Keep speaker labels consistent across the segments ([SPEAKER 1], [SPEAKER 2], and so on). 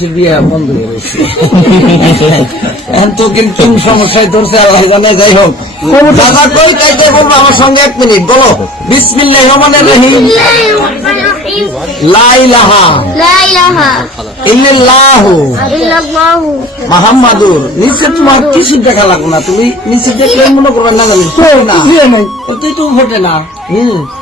[SPEAKER 1] মানুষের বিয়ে বন্ধ হয়ে গেছে। তো কিন্তু সমস্যায় ধরছে আল্লাহ জানে যাই হোক। দাদা কই আমার সঙ্গে এক মিনিট বলো। বিসমিল্লাহ রহমানের রহিম। নিচে তোমার কি দেখা খেলা না তুমি নিচে দেখলে মনে করবেন না জানি না ওটাই তো ঘটে না।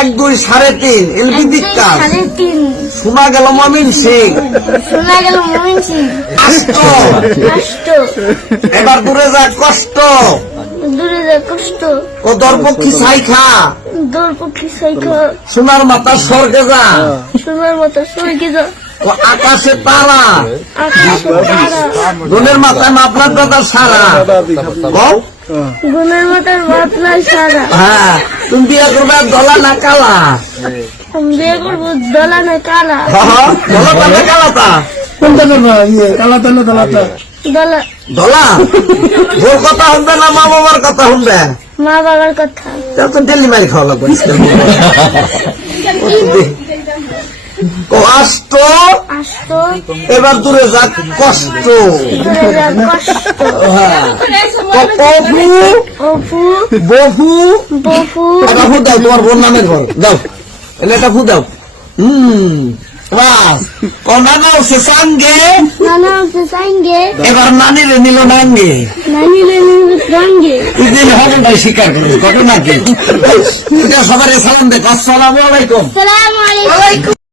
[SPEAKER 1] এক দুই সাড়ে তিন এলবি
[SPEAKER 2] এক দুই
[SPEAKER 1] দিক্কার
[SPEAKER 2] সাড়ে তিন।
[SPEAKER 1] শোনা গেল মমিন সিং।
[SPEAKER 2] শোনা গেল মমিন সিং। কষ্ট।
[SPEAKER 1] এবার দূরে যা কষ্ট।
[SPEAKER 2] দূরে যা কষ্ট।
[SPEAKER 1] ও দরপক্ষী সাইখা।
[SPEAKER 2] দূর পক্ষী সাইক
[SPEAKER 1] সোনার মাথা স্বর্গে যা।
[SPEAKER 2] সোনার মতো স্বর্গে যা।
[SPEAKER 1] ও আকাশে তারা।
[SPEAKER 2] তারা।
[SPEAKER 1] মাথায় মাপনার দাদা সারা?
[SPEAKER 2] গুণের মতন মাতলাই সারা।
[SPEAKER 1] হ্যাঁ। তুমি বিয়ে করবে দলা না কালা
[SPEAKER 2] বিয়ে করব দলা না কালা
[SPEAKER 1] হ্যাঁ, দলাটা না কালাটা
[SPEAKER 2] দলা
[SPEAKER 1] দলা ওর কথা শুনবে না মা বাবার কথা শুনবে
[SPEAKER 2] মা বাবার কথা
[SPEAKER 1] তা তো ডেলি মারি খাওয়া লাগবে আষ্ট এবার দূরে যাক কষ্ট অপু?
[SPEAKER 2] অপু?
[SPEAKER 1] বহু?
[SPEAKER 2] বপু
[SPEAKER 1] এটা ফু দাও তোমার বোন ঘর দাও এলে এটা ফু দাও। হম। বাস। ও সাঙ্গে
[SPEAKER 2] নানা
[SPEAKER 1] এবার নানিরে নিল নাঙ্গে।
[SPEAKER 2] নানি নানি গাঙ্গে
[SPEAKER 1] তুই যে ঘটনাটাই স্বীকার করিস ঘটনা কি? এটা সবাই সালাম দেখ আসসালামু আলাইকুম।
[SPEAKER 2] সালাম আলাইকুম।